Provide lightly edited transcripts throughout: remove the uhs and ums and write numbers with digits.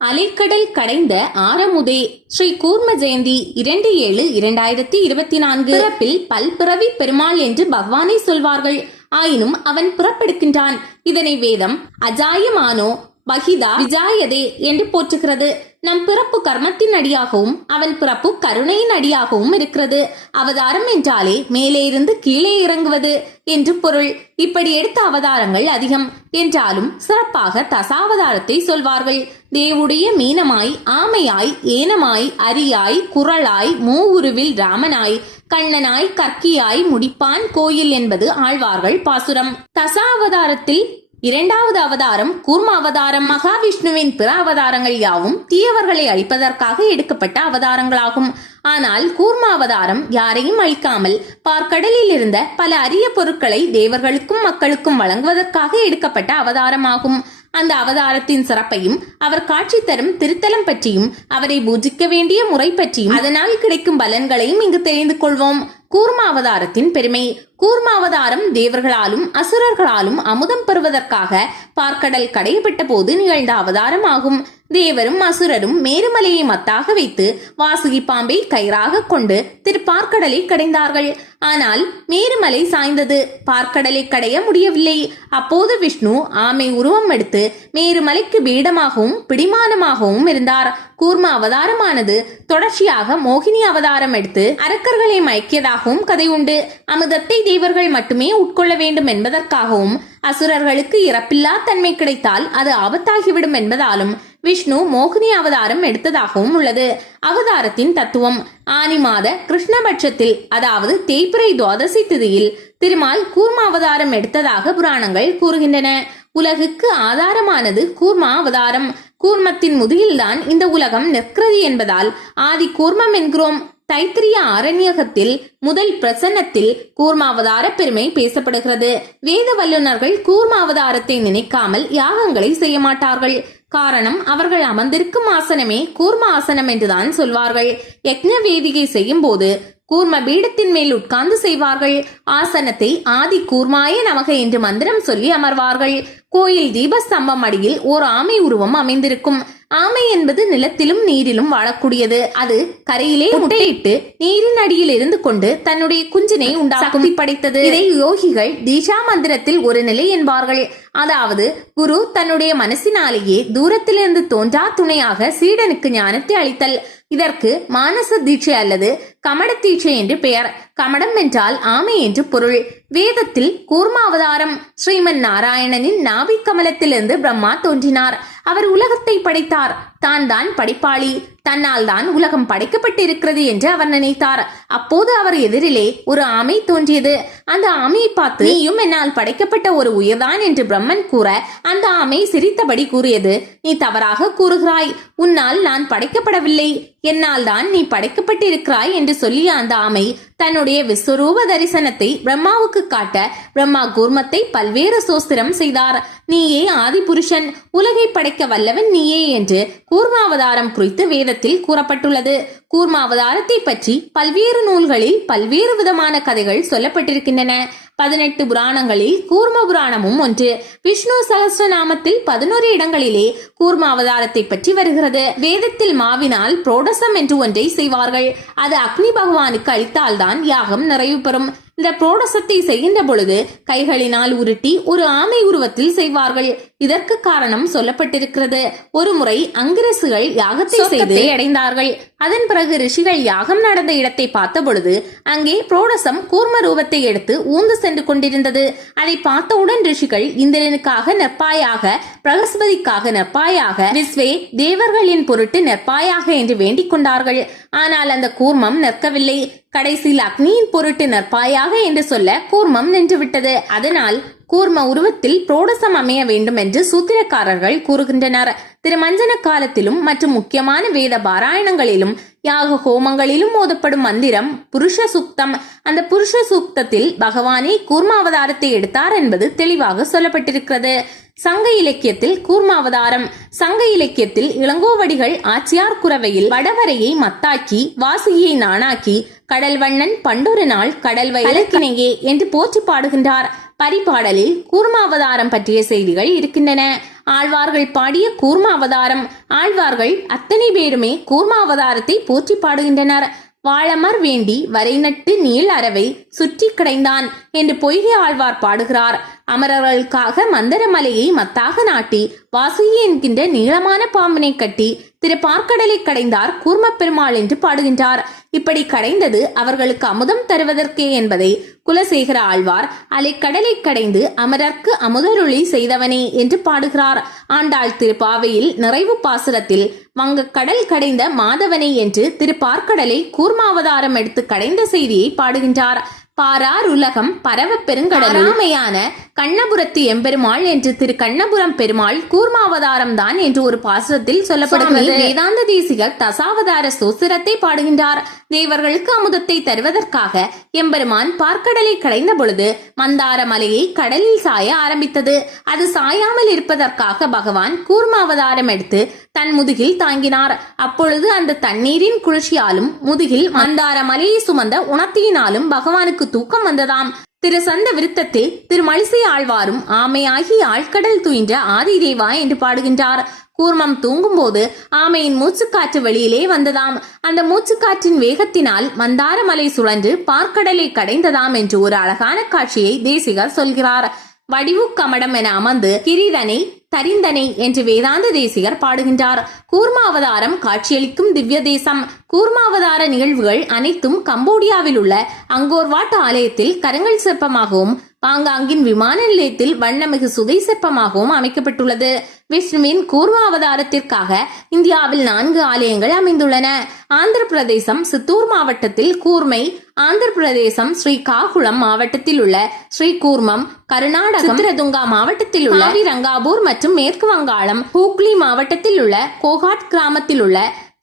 அலைக்கடல் கடைந்த ஆரமுதே ஸ்ரீ கூர்ம ஜெயந்தி 2/7/2024 பிறப்பில் பல்பிறவி பெருமாள் என்று பகவானை சொல்வார்கள். ஆயினும் அவன் பிறப்பெடுக்கின்றான். இதனை வேதம் அஜாயமானோ பகிதா விஜாயதே என்று போற்றுகிறது. நம் பிறப்பு கர்மத்தின் அடியாகவும் அவன் பிறப்பு கருணையின் அடியாகவும் இருக்கிறது. அவதாரம் என்றாலே மேலே இருந்து கீழே இறங்குவது என்று பொருள். இப்படி எடுத்த அவதாரங்கள் அதிகம் என்றாலும் சிறப்பாக தசாவதாரத்தை சொல்வார்கள். தேவுடைய மீனமாய், ஆமையாய், ஏனமாய், அரியாய், குரலாய், மூவுருவில் ராமனாய், கண்ணனாய், கற்கியாய், முடிப்பான் கோயில் என்பது ஆழ்வார்கள் பாசுரம். தசாவதாரத்தில் இரண்டாவது அவதாரம் கூர்ம அவதாரம். மகாவிஷ்ணுவின் பிற அவதாரங்கள் யாவும் தீயவர்களை அழிப்பதற்காக எடுக்கப்பட்ட அவதாரங்களாகும். ஆனால் கூர்ம அவதாரம் யாரையும் அழிக்காமல் பார்க்கடலில் இருந்த பல அரிய பொருட்களை தேவர்களுக்கும் மக்களுக்கும் வழங்குவதற்காக எடுக்கப்பட்ட அவதாரமாகும். அந்த அவதாரத்தின் சிறப்பையும் அவர் காட்சி தரும் திருத்தலம் பற்றியும் அவரை பூஜிக்க வேண்டிய முறை பற்றியும் அதனால் கிடைக்கும் பலன்களையும் இங்கு தெரிந்து கொள்வோம். கூர்ம அவதாரத்தின் பெருமை. கூர்ம அவதாரம் தேவர்களாலும் அசுரர்களாலும் அமுதம் பெறுவதற்காக பார்க்கடல் கடையப்பட்ட போது நிகழ்ந்த அவதாரம் ஆகும். தேவரும் அசுரரும் மேருமலையை மத்தாக வைத்து வாசுகி பாம்பை கயிறாக கொண்டு பார்க்கடலை கடைந்தார்கள். ஆனால் மேருமலை சாய்ந்தது, பார்க்கடலை கடைய முடியவில்லை. அப்போது விஷ்ணு ஆமை உருவம் எடுத்து மேருமலைக்கு பீடமாகவும் பிடிமானமாகவும் இருந்தார். கூர்ம அவதாரமானது தொடர்ச்சியாக மோகினி அவதாரம் எடுத்து அரக்கர்களை மயக்கியதாகவும் கதை உண்டு. அமுதத்தை தேவர்கள் மட்டுமே உட்கொள்ள வேண்டும் என்பதற்காகவும் அசுரர்களுக்கு இறப்பில்லா தன்மை கிடைத்தால் அது ஆபத்தாகிவிடும் என்பதாலும் விஷ்ணு மோகினி அவதாரம் எடுத்ததாகவும் உள்ளது. அவதாரத்தின் தத்துவம். ஆனி மாத கிருஷ்ணபட்சத்தில், அதாவது தேய்பிறை துவாதசி திதியில் திருமால் கூர்ம அவதாரம் எடுத்ததாக புராணங்கள் கூறுகின்றன. உலகுக்கு ஆதாரமானது கூர்ம அவதாரம். கூர்மத்தின் முதுகில்தான் இந்த உலகம் நிற்கிறது என்பதால் ஆதி கூர்மம் என்கிறோம். தைத்திரிய ஆரண்யகத்தில் முதல் பிரசன்னத்தில் கூர்ம அவதார பெருமை பேசப்படுகிறது. வேத வல்லுநர்கள் கூர்ம அவதாரத்தை நினைக்காமல் யாகங்களை செய்ய மாட்டார்கள். காரணம், அவர்கள் அமர்ந்திருக்கும் ஆசனமே கூர்ம ஆசனம் என்றுதான் சொல்வார்கள். யக்ஞ வேதிகை செய்யும் போது கூர்ம பீடத்தின் மேல் உட்கார்ந்து செய்வார்கள். ஆசனத்தை ஆதி கூர்மாய நமக என்று மந்திரம் சொல்லி அமர்வார்கள். கோயில் தீபஸ்தம்பம் அடியில் ஓர் ஆமை உருவம் அமைந்திருக்கும். ஆமை என்பது நிலத்திலும் நீரிலும் வாழக்கூடியது. அது கரையிலே முட்டையிட்டு நீரின் அடியில் இருந்து கொண்டு தன்னுடைய குஞ்சினை உண்டாக்கும் படைத்தது. இதை யோகிகள் தீஷா மந்திரத்தில் ஒரு நிலை என்பார்கள். அதாவது குரு தன்னுடைய மனசினாலேயே தூரத்திலிருந்து தோன்றா துணையாக சீடனுக்கு ஞானத்தை அளித்தல். இதற்கு மானச தீட்சை அல்லது கமட தீட்சை என்று பெயர். கமடம் என்றால் ஆமை என்று பொருள். வேதத்தில் கூர்ம அவதாரம். ஸ்ரீமன் நாராயணனின் நாபி கமலத்திலிருந்து பிரம்மா தோன்றினார். அவர் உலகத்தை படைத்தார். தான் படைப்பாளி, தன்னால் தான் உலகம் படைக்கப்பட்டிருக்கிறது என்று அவர் நினைத்தார். அப்போது அவர் எதிரிலே ஒரு ஆமை தோன்றியது. அந்த ஆமையை பார்த்து, நீயும் என்னால் படைக்கப்பட்ட ஒரு உயிர்தான் என்று பிரம்மன் கூற, அந்த ஆமை சிரித்தபடி கூறியது, நீ தவறாக கூறுகிறாய். உன்னால் நான் படைக்கப்படவில்லை, என்னால் தான் நீ படைக்கப்பட்டிருக்கிறாய் என்று சொல்லிய அந்த ஆமை தன்னுடைய விஸ்வரூப தரிசனத்தை பிரம்மாவுக்கு காட்ட பிரம்மா கூர்மத்தை பல்வேறு சோஸ்திரம் செய்தார். நீயே ஆதி புருஷன், உலகை படைக்க வல்லவன் நீயே என்று கூர்மாவதாரம் குறித்து வேதத்தில் கூறப்பட்டுள்ளது. கூர்மாவதாரத்தை பற்றி பல்வேறு நூல்களில் பல்வேறு விதமான கதைகள் சொல்லப்பட்டிருக்கின்றன. 18 புராணங்களில் கூர்ம புராணமும் ஒன்று. விஷ்ணு சகஸ்ரநாமத்தில் 11 இடங்களிலே கூர்ம அவதாரத்தை பற்றி வருகிறது. வேதத்தில் மாவினால் புரோடசம் என்று ஒன்றை செய்வார்கள். அது அக்னி பகவானுக்கு அளித்தால்தான் யாகம் நிறைவு பெறும். இந்த புரோடசத்தை செய்கின்ற பொழுது கைகளினால் உருட்டி ஒரு ஆமை உருவத்தில் செய்வார்கள். இதற்கு காரணம் சொல்லப்பட்டிருக்கிறது. ஒரு முறை அங்கிரசுகள் யாகத்தை செய்து அடைந்தார்கள். அதன் பிறகு ரிஷிகள் யாகம் நடந்த இடத்தை பார்த்த பொழுது அங்கே புரோடசம் கூர்ம ரூபத்தை எடுத்து ஊந்து சென்று கொண்டிருந்தது. அதை பார்த்தவுடன் ரிஷிகள் இந்திரனுக்காக நெற்பாயாக, பிரகஸ்பதிக்காக நெற்பாயாக, விஸ்வே தேவர்களின் பொருட்டு நெற்பாயாக என்று வேண்டிக் கொண்டார்கள். ஆனால் அந்த கூர்மம் நிற்கவில்லை. கடைசியில் அக்னியின் பொருட்டு நற்பாயாக என்று சொல்ல கூர்மம் நின்றுவிட்டது. அதனால் கூர்ம உருவத்தில் புரோடசம் அமைய வேண்டும் என்று சூத்திரக்காரர்கள் கூறுகின்றனர். திருமஞ்சன காலத்திலும் மற்றும் முக்கியமான வேத பாராயணங்களிலும் யாக ஹோமங்களிலும் ஓதப்படும் மந்திரம் புருஷ சூக்தம். அந்த புருஷ சூக்தத்தில் பகவானே கூர்ம அவதாரத்தை எடுத்தார் என்பது தெளிவாக சொல்லப்பட்டிருக்கிறது. சங்க இலக்கியத்தில் கூர்மாவதாரம். சங்க இலக்கியத்தில் இளங்கோவடிகள் ஆச்சியார் குரவையில் வடவரையை மத்தாக்கி வாசுகியை நானாக்கி கடல் வண்ணன் பண்டொரு நாள் கடல் வயலக்கினையே என்று போற்றி பாடுகின்றார். பரிபாடலில் கூர்மாவதாரம் பற்றிய செய்திகள் இருக்கின்றன. ஆழ்வார்கள் பாடிய கூர்மாவதாரம். ஆழ்வார்கள் அத்தனை பேருமே கூர்மாவதாரத்தை போற்றி பாடுகின்றனர். வாழமர் வேண்டி வரை நட்டு நீள் அரவை சுற்றி கிடைந்தான் என்று பொய்கை ஆழ்வார் பாடுகிறார். அமரர்களுக்காக மந்தரமலையை மத்தாக நாட்டி வாசுகி என்கின்ற நீளமான பாம்பினை கட்டி திரு பார்க்கடலை கடைந்தார் கூர்ம பெருமாள் என்று பாடுகின்றார். இப்படி கடைந்தது அவர்களுக்கு அமுதம் தருவதற்கே என்பதை குலசேகர ஆழ்வார் அலைக்கடலை கடைந்து அமரர்க்கு அமுதருளி செய்தவனே என்று பாடுகிறார். ஆண்டாள் திருப்பாவையில் நிறைவு பாசுரத்தில் வங்க கடல் கடைந்த மாதவனை என்று திரு பார்க்கடலை கூர்மாவதாரம் எடுத்து கடைந்த செய்தியை பாடுகின்றார். பாரார் உலகம் பரவ பெருங்கடலாமையான கண்ணபுரத்து எம்பெருமாள் என்று திரு கண்ணபுரம் பெருமாள் கூர்மாவதாரம் தான் என்று ஒரு பாசுரத்தில் சொல்லப்படுகிறது. வேதாந்த தேசிகர் தசாவதார சோசிரத்தை பாடுகின்றார். தேவர்களுக்கு அமுதத்தை தருவதற்காக எம்பெருமான் பார்க்கடலை கடைந்த பொழுது மந்தார மலையை கடலில் சாய ஆரம்பித்தது. அது சாயாமல் இருப்பதற்காக பகவான் கூர்மாவதாரம் எடுத்து தன் முதுகில் தாங்கினார். அப்பொழுது அந்த தண்ணீரின் குளிர்ச்சியாலும் முதுகில் மந்தார மலையை சுமந்த உணர்த்தியினாலும் பகவானுக்கு தூக்கம் வந்ததாம். திரு சந்த விருத்தத்தில் திருமழிசை ஆழ்வாரும் ஆமையாகி ஆழ்கடல் துயின்ற ஆதிதேவா என்று பாடுகின்றார். கூர்மம் தூங்கும் போது ஆமையின் மூச்சுக்காற்று வெளியிலே வந்ததாம். அந்த மூச்சுக்காற்றின் வேகத்தினால் மந்தார மலை சுழன்று பார்க்கடலை கடைந்ததாம் என்று ஒரு அழகான காட்சியை தேசிகர் சொல்கிறார். வடிவு கமடம் என அமர்ந்து கிரிதனை தரிந்தனை என்று வேதாந்த தேசிகர் பாடுகின்றார். கூர்மாவதாரம் காட்சியளிக்கும் திவ்ய தேசம். கூர்மாவதார நிகழ்வுகள் அனைத்தும் கம்போடியாவில் உள்ள அங்கோர்வாட் ஆலயத்தில் கருங்கல் சிற்பமாகவும் பாங்காங்கின் விமான நிலையத்தில் வண்ணமிகு சுதை சிற்பமாகவும் அமைக்கப்பட்டுள்ளது. விஷ்ணுவின் கூர்மாவதாரத்திற்காக இந்தியாவில் 4 ஆலயங்கள் அமைந்துள்ளன. ஆந்திர பிரதேசம் சித்தூர் மாவட்டத்தில் கூர்மை, ஆந்திர பிரதேசம் ஸ்ரீகாகுளம் மாவட்டத்தில் உள்ள ஸ்ரீ கூர்மம், கர்நாடகம் சித்ரதுங்கா மாவட்டத்தில் உள்ள ரங்காபூர் மற்றும் மேற்கு வங்காளம் ஹூக்ளி மாவட்டத்தில் உள்ள கோகாட் கிராமத்தில் உள்ள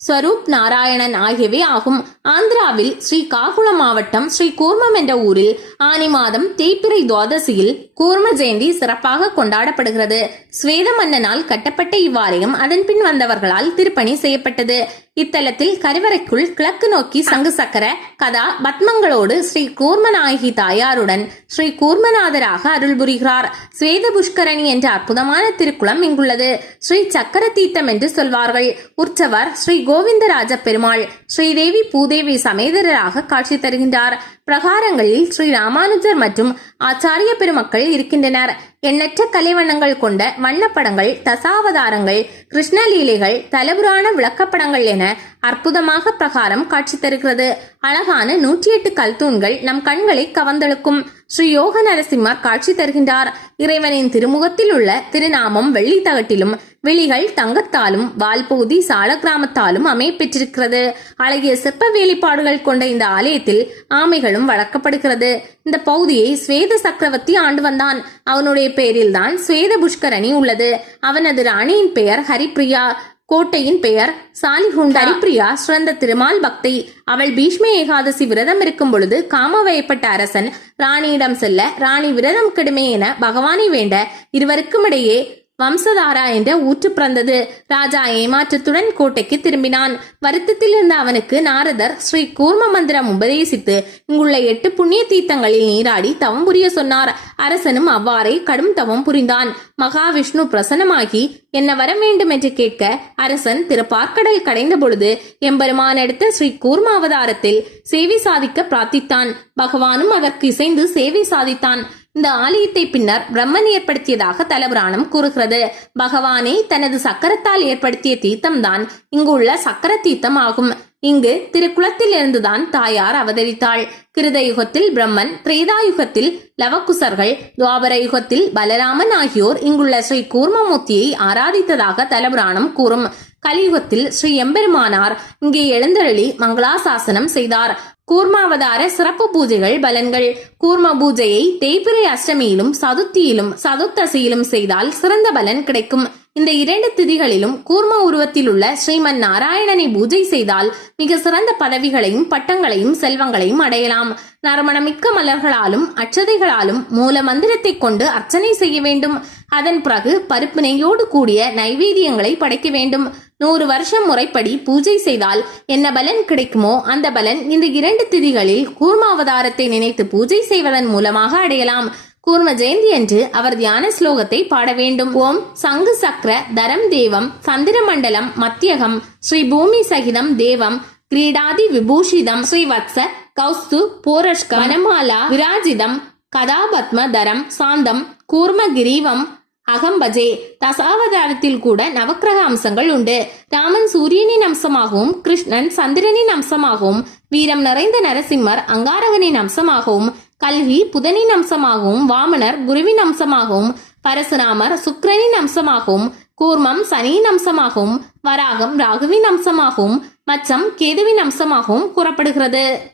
ஸ்வரூப் நாராயணன் ஆகியவை ஆகும். ஆந்திராவில் ஸ்ரீகாகுளம் மாவட்டம் ஸ்ரீ கூர்மம் என்ற ஊரில் ஆனி மாதம் தேய்பிறை துவாதசியில் கூர்ம ஜெயந்தி சிறப்பாக கொண்டாடப்படுகிறது. ஸ்வேத மன்னனால் கட்டப்பட்ட இவ்வாலயம் அதன் பின் வந்தவர்களால் திருப்பணி செய்யப்பட்டது. இத்தலத்தில் கருவறைக்குள் கிழக்கு நோக்கி சங்கு சக்கர கதா பத்மங்களோடு ஸ்ரீ கூர்மநாயகி தாயாருடன் ஸ்ரீ கூர்மநாதராக அருள் புரிகிறார். ஸ்வேத புஷ்கரணி என்ற அற்புதமான திருக்குளம் இங்குள்ளது. ஸ்ரீ சக்கர தீர்த்தம் என்று சொல்வார்கள். உற்சவர் ஸ்ரீ கோவிந்தராஜ பெருமாள் ஸ்ரீதேவி பூதேவி சமேதராக காட்சி தருகின்றார். பிரகாரங்களில் ஸ்ரீ ராமானுஜர் மற்றும் ஆச்சாரிய பெருமக்கள் இருக்கின்றனர். எண்ணற்ற கலைவண்ணங்கள் கொண்ட வண்ணப்படங்கள், தசாவதாரங்கள், கிருஷ்ணலீலைகள், தலபுராண விளக்கப்படங்கள் என அற்புதமாக பிரகாரம் காட்சி தருகிறது. அழகான 108 கல்தூண்கள் நம் கண்களை கவர்ந்தெழுக்கும். ஸ்ரீ யோக நரசிம்மர் காட்சி தருகின்றார். இறைவனின் திருமுகத்தில் உள்ள திருநாமம் வெள்ளி தகட்டிலும் விழிகள் தங்கத்தாலும் வால்பகுதி சால கிராமத்தாலும் அமையப்பெற்றிருக்கிறது. அழகிய சிற்ப வேலைப்பாடுகள் கொண்ட இந்த ஆலயத்தில் ஆமைகளும் வளர்க்கப்படுகிறது. இந்த பகுதியை ஸ்வேத சக்கரவர்த்தி ஆண்டு வந்தான். அவனுடைய பெயரில்தான் ஸ்வேத புஷ்கரணி உள்ளது. அவனது ராணியின் பெயர் ஹரிப்பிரியா. கோட்டையின் பெயர் சாலிகுண்டா. ஹரிப்பிரியா சிறந்த திருமால் பக்தை. அவள் பீஷ்ம ஏகாதசி விரதம் இருக்கும் பொழுது காமவயப்பட்ட அரசன் ராணியிடம் செல்ல ராணி விரதம் கெடுமே என பகவானை வேண்ட இருவருக்கும் இடையே வம்சதாரா என்ற ஊற்று பிறந்தது. ராஜா ஏமாற்றத்துடன் கோட்டைக்கு திரும்பினான். வருத்தத்தில் இருந்த அவனுக்கு நாரதர் ஸ்ரீ கூர்ம மந்திரம் உபதேசித்து இங்குள்ள 8 புண்ணிய தீர்த்தங்களில் நீராடி தவம் புரிய சொன்னார். அரசனும் அவ்வாறே கடும் தவம் புரிந்தான். மகாவிஷ்ணு பிரசன்னமாகி என்ன வர வேண்டும் என்று கேட்க அரசன் திரு பார்க்கடல் கடைந்த பொழுது எம்பெருமான் எடுத்த ஸ்ரீ கூர்மாவதாரத்தில் சேவை சாதிக்க பிரார்த்தித்தான். பகவானும் அதற்கு இசைந்து சேவை சாதித்தான். இந்த ஆலயத்தை பின்னர் பிரம்மன் ஏற்படுத்தியதாக தலபுராணம் கூறுகிறது. பகவானே தனது சக்கரத்தால் ஏற்படுத்திய தீர்த்தம் தான் இங்குள்ள சக்கர தீர்த்தம் ஆகும். இங்கு திருக்குளத்தில் இருந்துதான் தாயார் அவதரித்தாள். கிருத யுகத்தில் பிரம்மன், திரேதாயுகத்தில் லவகுசர்கள், துவாபர யுகத்தில் பலராமன் ஆகியோர் இங்குள்ள ஸ்ரீ கூர்மமூர்த்தியை ஆராதித்ததாக தலபுராணம் கூறும். கலியுகத்தில் ஸ்ரீ எம்பெருமானார் இங்கே எழுந்தருளி மங்களாசாசனம் செய்தார். கூர்மாவதார சிறப்பு பூஜைகள் பலன்கள். கூர்ம பூஜையை தேய்பிறை அஷ்டமியிலும் சதுர்த்தியிலும் சதுர்த்தசியிலும் செய்தால் சிறந்த பலன் கிடைக்கும். இந்த 2 திதிகளிலும் கூர்ம உருவத்தில் உள்ள ஸ்ரீமன் நாராயணனை பூஜை செய்தால் மிக சிறந்த பதவிகளையும் பட்டங்களையும் செல்வங்களையும் அடையலாம். நறுமணமிக்க மலர்களாலும் அட்சதைகளாலும் மூல மந்திரத்தை கொண்டு அர்ச்சனை செய்ய வேண்டும். அதன் பிறகு பருப்பு நெய்யோடு கூடிய நைவேத்தியங்களை படைக்க வேண்டும். 100 வருஷம் முறைப்படி பூஜை செய்தால் என்ன பலன் கிடைக்குமோ அந்த பலன் இந்த 2 திதிகளில் கூர்மாவதாரத்தை நினைத்து பூஜை செய்வதன் மூலமாக அடையலாம். கூர்ம ஜெயந்தி அன்று அவர் தியான ஸ்லோகத்தை பாட வேண்டும். ஓம் சங்கு சக்கர தரம் தேவம் சந்திரமண்டலம் மத்தியகம் ஸ்ரீ பூமி சகிதம் தேவம் கிரீடாதி விபூஷிதம் ஸ்ரீவத்ச கௌஸ்து போரஷ்க வனமாலா விராஜிதம் கதாபத்ம தரம் சாந்தம் கூர்ம கிரீவம் அகம்பஜே. தசாவதாரத்தில் கூட நவக்கிரக அம்சங்கள் உண்டு. ராமன் சூரியனின் அம்சமாகவும், கிருஷ்ணன் சந்திரனின் அம்சமாகவும், வீரம் நிறைந்த நரசிம்மர் அங்காரவனின் அம்சமாகவும், கல்கி புதனின் அம்சமாகவும், வாமனர் குருவின் அம்சமாகவும், பரசுராமர் சுக்கிரனின் அம்சமாகவும், கூர்மம் சனியின் அம்சமாகவும், வராகம் ராகுவின் அம்சமாகவும், மச்சம் கேதுவின் அம்சமாகவும் கூறப்படுகிறது.